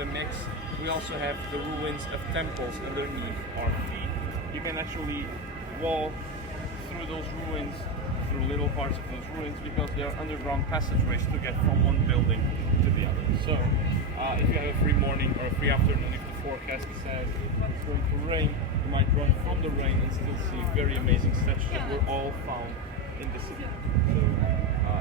the mix, we also have the ruins of temples underneath our feet. You can actually walk through those ruins, through little parts of those ruins, because they are underground passageways to get from one building to the other. So if you have a free morning or a free afternoon, if the forecast says it's going to rain, you might run from the rain and still see very amazing statues that were all found in the city. So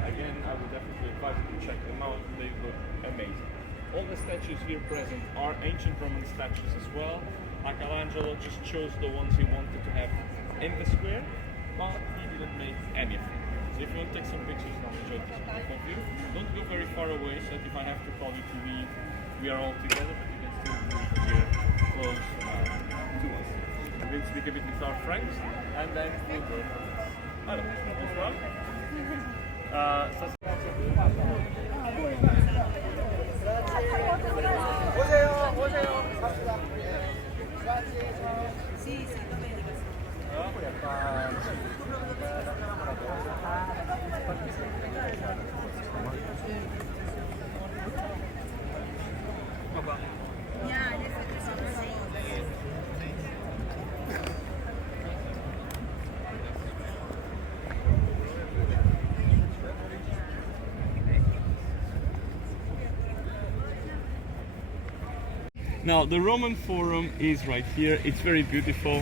again, I would definitely advise you to check them out. They look amazing. All the statues here present are ancient Roman statues as well. Michelangelo just chose the ones he wanted to have in the square, but he didn't make any of them. So if you want to take some pictures and enjoy this beautiful view, don't go very far away, so that if I have to call you to leave, we are all together, but you can still be here close to us. I'm going to speak a bit with our friends, and then we'll go from this. Hello, bonsoir. Now the Roman Forum is right here. It's very beautiful.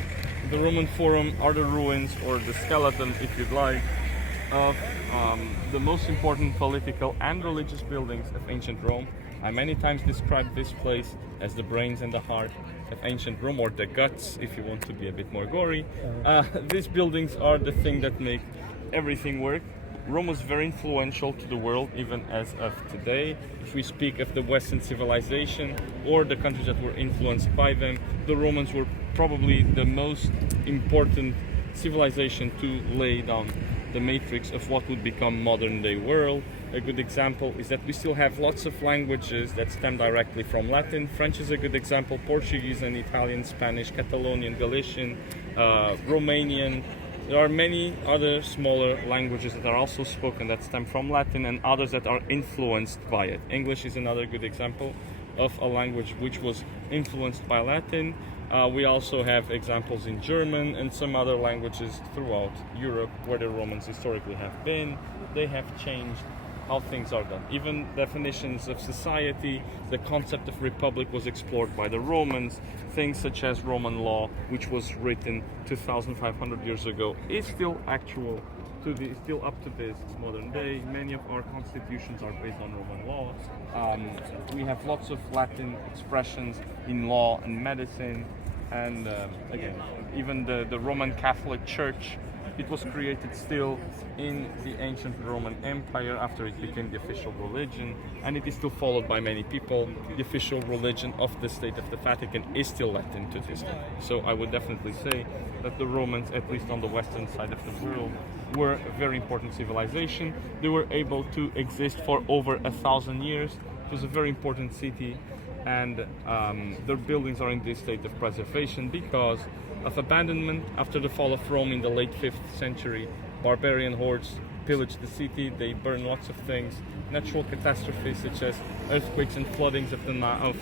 The Roman Forum are the ruins, or the skeleton if you'd like, of the most important political and religious buildings of ancient Rome. I many times described this place as the brains and the heart of ancient Rome, or the guts if you want to be a bit more gory. These buildings are the thing that make everything work. Rome was very influential to the world, even as of today. If we speak of the Western civilization or the countries that were influenced by them, the Romans were probably the most important civilization to lay down the matrix of what would become modern day world. A good example is that we still have lots of languages that stem directly from Latin. French is a good example, Portuguese and Italian, Spanish, Catalonian, Galician, Romanian. There are many other smaller languages that are also spoken that stem from Latin, and others that are influenced by it. English is another good example of a language which was influenced by Latin. We also have examples in German and some other languages throughout Europe where the Romans historically have been. They have changed how things are done. Even definitions of society, the concept of republic was explored by the Romans. Things such as Roman law, which was written 2,500 years ago, is still actual, still up to this modern day. Many of our constitutions are based on Roman law. We have lots of Latin expressions in law and medicine, and again, even the Roman Catholic Church, it was created still in the ancient Roman Empire after it became the official religion, and it is still followed by many people. The official religion of the State of the Vatican is still Latin to this day. So I would definitely say that the Romans, at least on the western side of the world, were a very important civilization. They were able to exist for over 1,000 years. It was a very important city, and their buildings are in this state of preservation because of abandonment. After the fall of Rome in the late 5th century, barbarian hordes pillaged the city. They burned lots of things. Natural catastrophes such as earthquakes and floodings of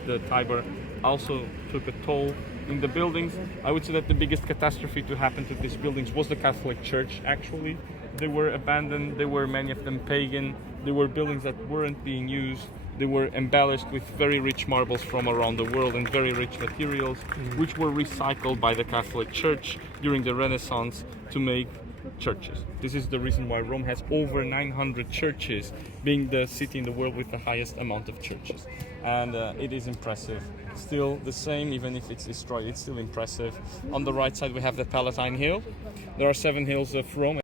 the Tiber also took a toll in the buildings. I would say that the biggest catastrophe to happen to these buildings was the Catholic Church, actually. They were abandoned. They were, many of them, pagan. They were buildings that weren't being used. They were embellished with very rich marbles from around the world and very rich materials, which were recycled by the Catholic Church during the Renaissance to make churches. This is the reason why Rome has over 900 churches, being the city in the world with the highest amount of churches. And it is impressive. Still the same, even if it's destroyed, it's still impressive. On the right side we have the Palatine Hill. There are 7 hills of Rome.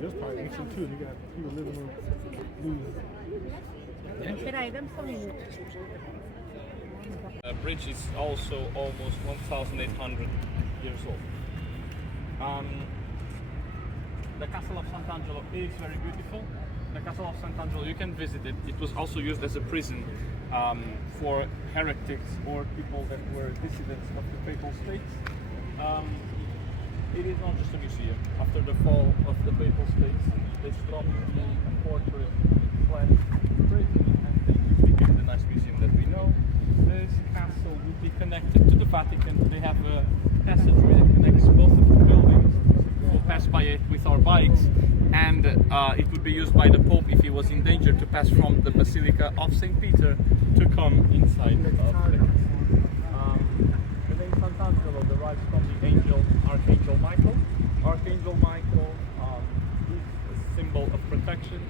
This part ancient too. You got people living on The bridge is also almost 1,800 years old. The Castle of Sant'Angelo is very beautiful. The Castle of Sant'Angelo, you can visit it. It was also used as a prison for heretics or people that were dissidents of the Papal States. It is not just a museum. After the fall of the Papal States, they stopped being a fortress / prison, and it became the nice museum that we know. This castle would be connected to the Vatican. They have a passageway that connects both of the buildings. We'll pass by it with our bikes, and it would be used by the Pope if he was in danger to pass from the Basilica of St. Peter to come inside of the castle. The name Sant'Angelo derives from the Archangel Michael. Archangel Michael is a symbol of protection.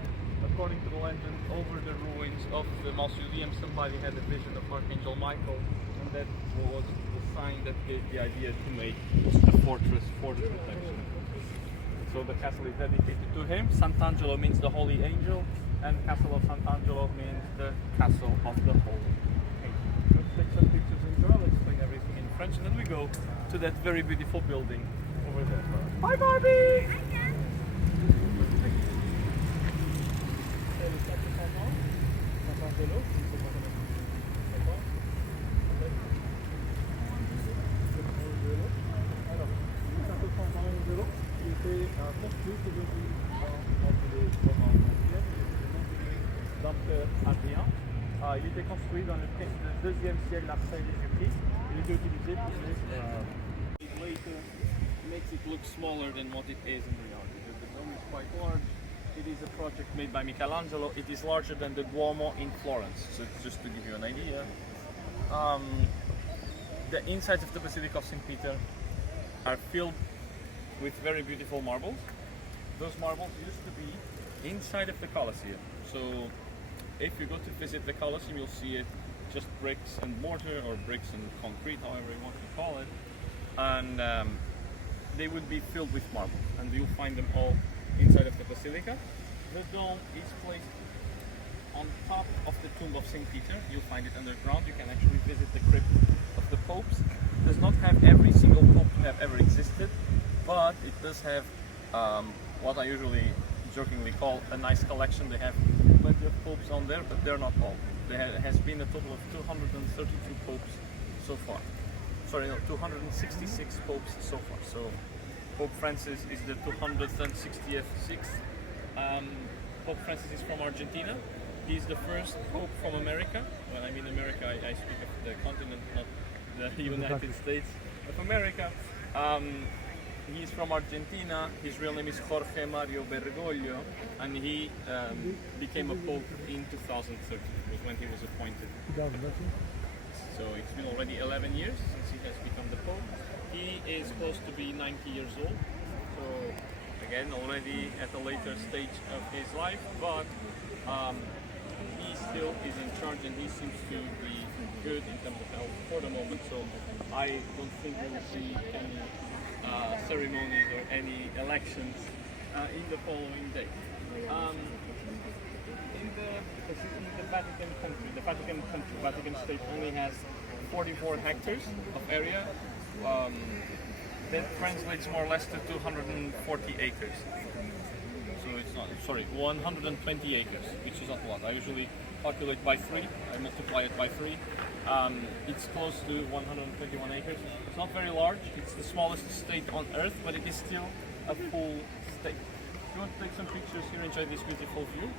According to the legend, over the ruins of the mausoleum, somebody had a vision of Archangel Michael, and that was the sign that gave the idea to make a fortress for the protection. So the castle is dedicated to him. Sant'Angelo means the Holy Angel, and Castle of Sant'Angelo means the Castle of the Holy Angel. Let's take some pictures in Israel, let's explain everything in French, and then we go to that very beautiful building over there. Hi Barbie! Il était construit dans le deuxième siècle d'Arsène Jésus-Christ. Il était utilisé pour this. It later makes it look smaller than what it is in reality. The dome is quite large. It is a project made by Michelangelo. It is larger than the Duomo in Florence. So just to give you an idea, the insides of the Basilica of St. Peter are filled with very beautiful marbles. Those marbles used to be inside of the Colosseum. So if you go to visit the Colosseum, you'll see it just bricks and mortar, or bricks and concrete, however you want to call it. And they would be filled with marble, and you'll find them all inside of the Basilica. The dome is placed on top of the tomb of St. Peter. You'll find it underground. You can actually visit the crypt of the popes. It does not have every single pope to have ever existed, but it does have what I usually jokingly call a nice collection. They have plenty of popes on there, but they're not all. There has been a total of 232 popes so far. Sorry, no, 266 popes so far. So Pope Francis is the 266th. Pope Francis is from Argentina. He's the first pope from America. When I mean America, I speak of the continent, not the United States of America. He's from Argentina. His real name is Jorge Mario Bergoglio, and he became a pope in 2013, was when he was appointed. 2013? So it's been already 11 years since he has become the pope. He is close to be 90 years old, so again already at a later stage of his life, but he still is in charge, and he seems to be good in terms of health for the moment. So I don't think we will see any ceremonies or any elections in the following day. In the Vatican country, Vatican State only has 44 hectares of area. That translates more or less to 240 acres. So it's not, sorry, 120 acres, which is not a lot. I usually calculate by 3, I multiply it by 3. It's close to 121 acres. It's not very large, it's the smallest state on earth, but it is still a full state. If you want to take some pictures here, enjoy this beautiful view.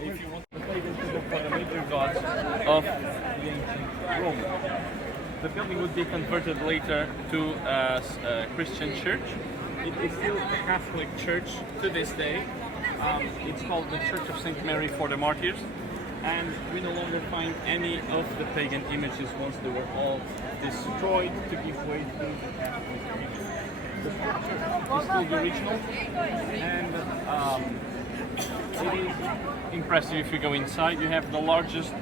If you want to take into the major gods of the ancient Rome. The building would be converted later to a Christian church. It is still a Catholic church to this day. It's called the Church of St. Mary for the Martyrs. And we no longer find any of the pagan images once they were all destroyed to give way to the Catholic religion. The structure is still the original, and it is impressive if you go inside. You have the largest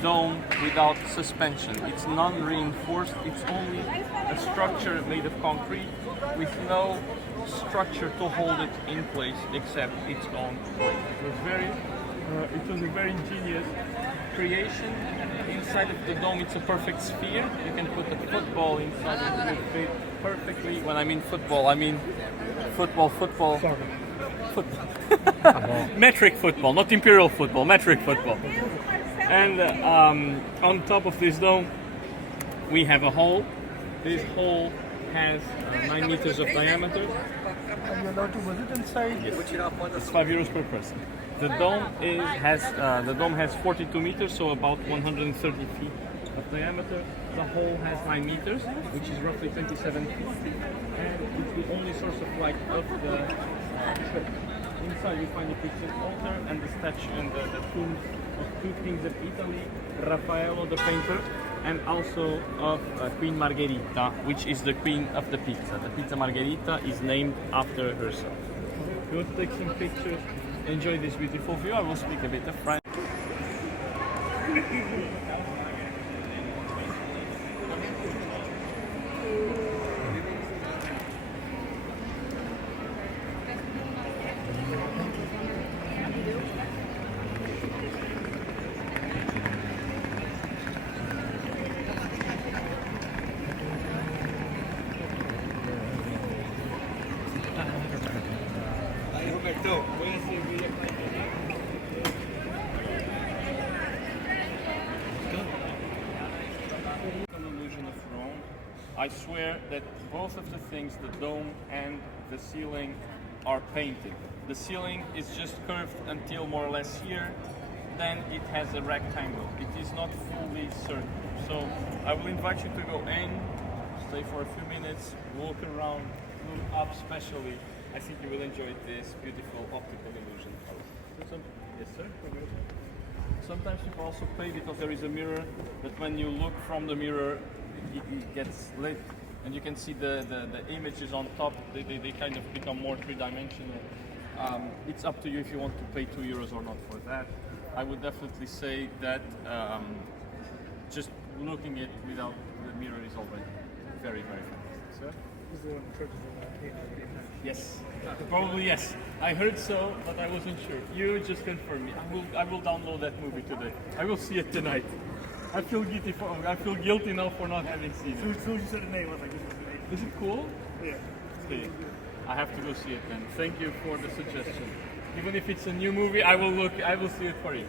dome without suspension. It's non-reinforced, it's only a structure made of concrete with no structure to hold it in place except its own weight. It was a very ingenious creation. Inside of the dome it's a perfect sphere. You can put a football inside it, it would fit perfectly. When I mean football, I mean football. Sorry. Metric football, not imperial football, metric football. And on top of this dome, we have a hole. This hole has 9 meters of diameter. Are you allowed to visit inside? Yes. It's €5 per person. The dome has 42 meters, so about 130 feet of diameter. The hole has 9 meters, which is roughly 27 feet, and it's the only source of light of the church. Inside you find the kitchen altar and the statue and the tombs of 2 kings of Italy, Raffaello the painter, and also of Queen Margherita, which is the queen of the pizza. The pizza Margherita is named after herself. If you want to take some pictures, enjoy this beautiful view. I will speak a bit of French. Illusion of Rome. I swear that both of the things, the dome and the ceiling, are painted. The ceiling is just curved until more or less here, then it has a rectangle. It is not fully circular. So I will invite you to go in, stay for a few minutes, walk around, look up especially. I think you will enjoy this beautiful optical illusion. Yes, sir. Sometimes people also pay because there is a mirror, but when you look from the mirror, it gets lit, and you can see the images on top. They kind of become more three-dimensional. It's up to you if you want to pay €2 or not for that. I would definitely say that just looking at it without the mirror is already very, very fantastic. Sir? This is the one the church is in. Yes, probably yes. I heard so, but I wasn't sure. You just confirm me. I will download that movie today. I will see it tonight. I feel guilty now for not having seen it. As soon as you said the name, I was like, this is the name. Is it cool? Yeah. See, I have to go see it then. Thank you for the suggestion. Even if it's a new movie, I will see it for you.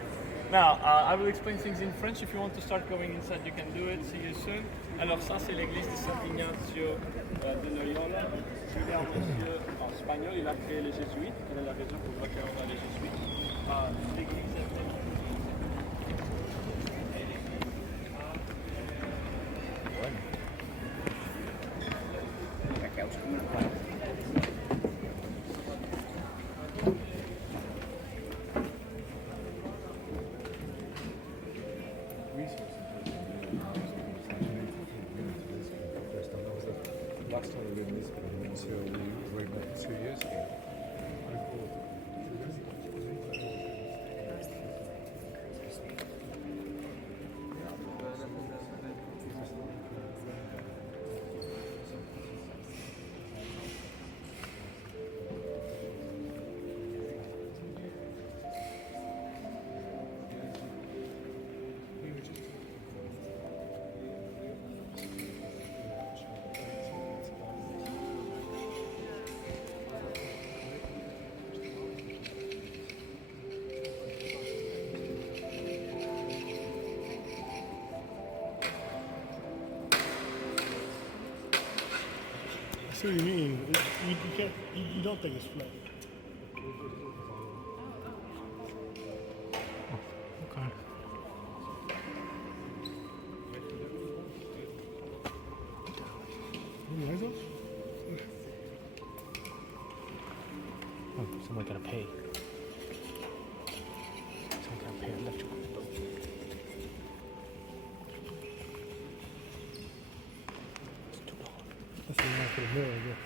Now, I will explain things in French. If you want to start going inside, you can do it. See you soon. Alors ça, c'est l'église de Saint-Ignacio de Loyola. Celui-là, monsieur, en espagnol, il a créé les jésuites. Quelle est la raison pour laquelle on a les jésuites? L'église est Last time we were in Lisbon until we were about 2 years ago. I see what you mean. You don't think it's flat. Okay. Any eyes off? Oh, someone gotta pay. Someone gotta pay electrical. It's $2. That's the one for the mirror, I guess.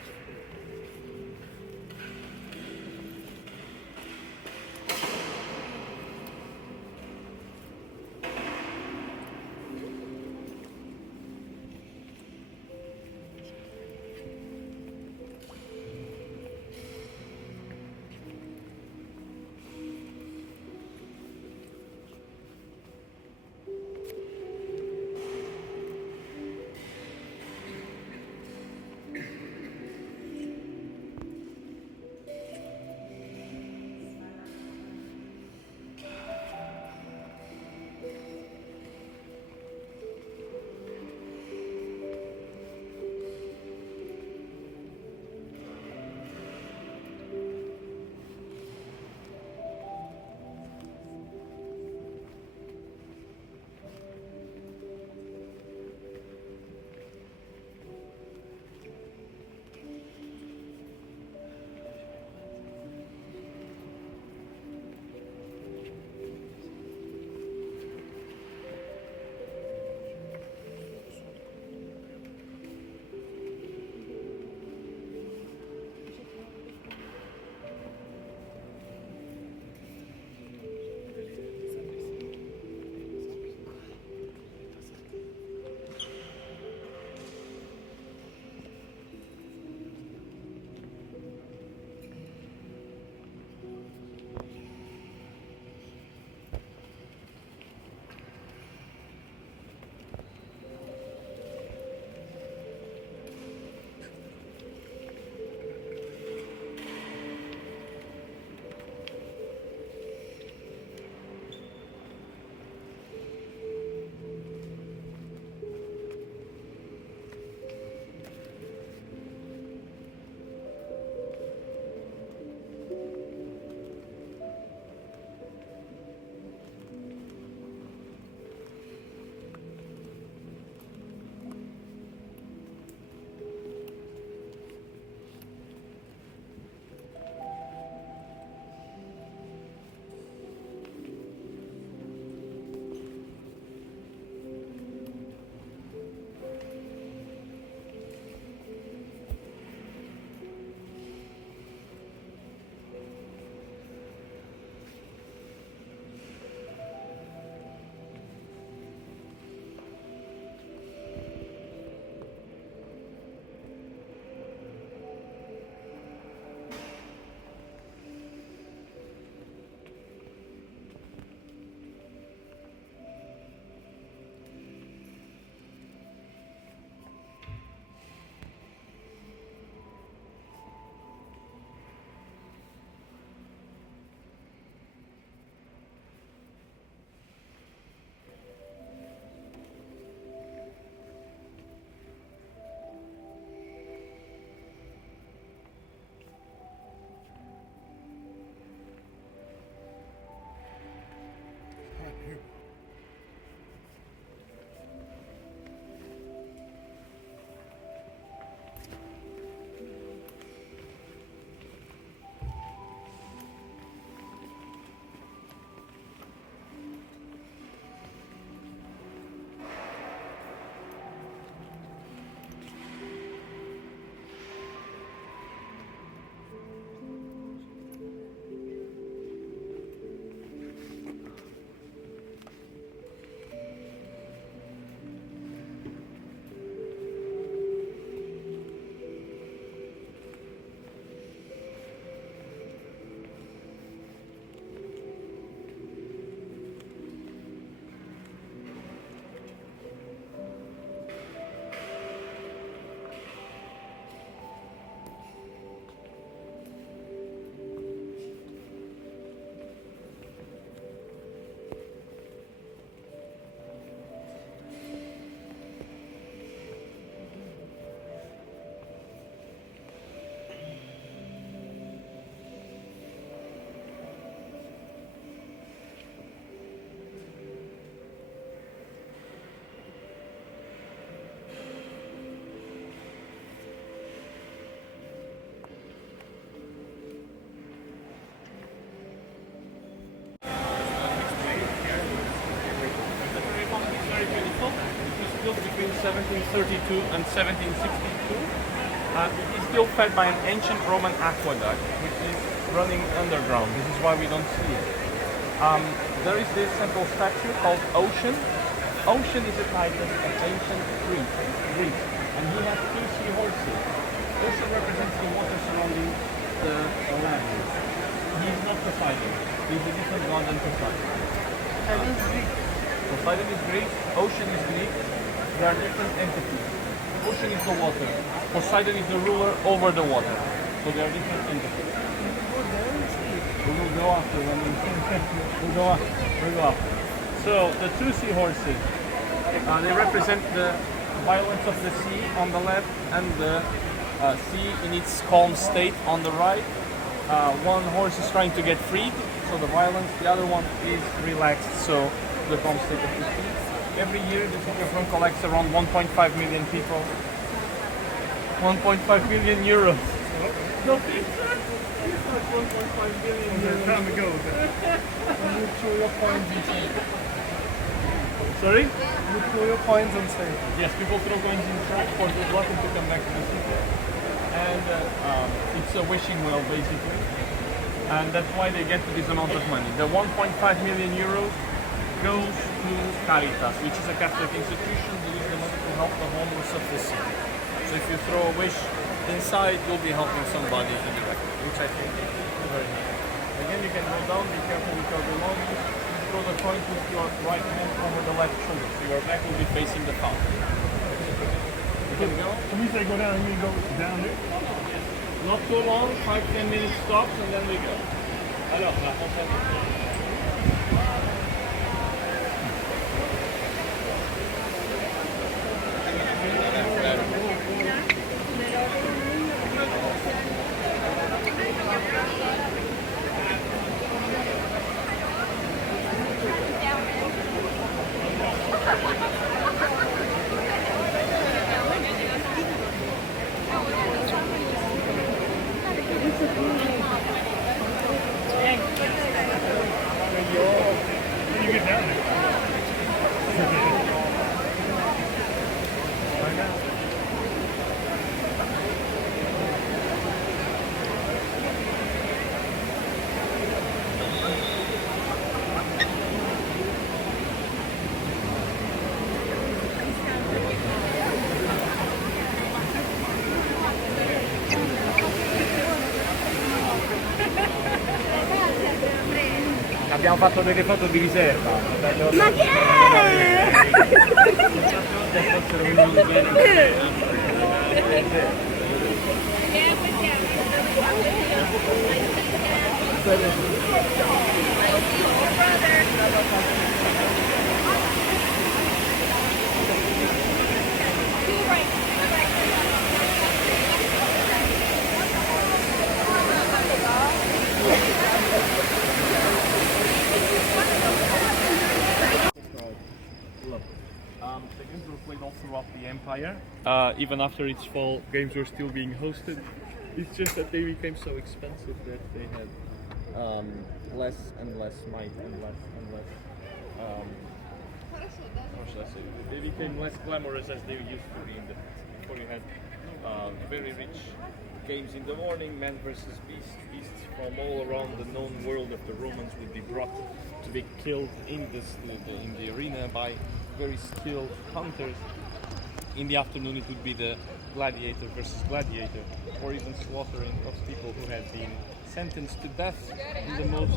1732 and 1762. It is still fed by an ancient Roman aqueduct, which is running underground. This is why we don't see it. There is this simple statue called Ocean. Ocean is a title of ancient Greece, and he has two seahorses. Ocean represents the water surrounding the land. He is not Poseidon. He is a different god than Poseidon. Poseidon is Greek. Ocean is Greek. They are different entities. Ocean is the water. Poseidon is the ruler over the water. So they are different entities. We will go after when we'll go after. So the two seahorses, they represent the violence of the sea on the left and the sea in its calm state on the right. One horse is trying to get freed, so the violence. The other one is relaxed, so the calm state of the sea. Every year, the city of Rome collects around 1.5 million people. 1.5 million euros. No, it's not 1.5 billion euros. Time ago. You throw your coins and say. Sorry? You throw your coins and say. Yes, people throw coins in trash for good luck and to come back to the city. And it's a wishing well, basically. And that's why they get this amount of money. The 1.5 million euros goes to Caritas, which is a Catholic institution that uses the money to help the homeless of the city. So if you throw a wish inside, you'll be helping somebody indirectly, which I think is very nice. Again, you can go down, be careful with your belongings. You throw the coins with your right hand over the left shoulder, so your back will be facing the fountain. You can go. So we say go down, we go down there. Not too long, 5-10 minutes stops, and then we go. Alors, la fontaine. When you get down there. Abbiamo fatto delle foto di riserva. Ma che è? The games were played all throughout the empire. Even after its fall, games were still being hosted. It's just that they became so expensive that they had less and less might and less. How should I say? They became less glamorous as they used to be. Before you had very rich games in the morning, man versus beast. Beasts from all around the known world of the Romans would be brought to be killed in the arena by very skilled hunters. In the afternoon it would be the gladiator versus gladiator, or even slaughtering of people who had been sentenced to death in the most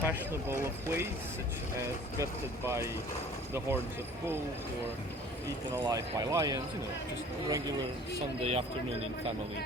fashionable of ways, such as gutted by the hordes of bulls or eaten alive by lions, just regular Sunday afternoon in family.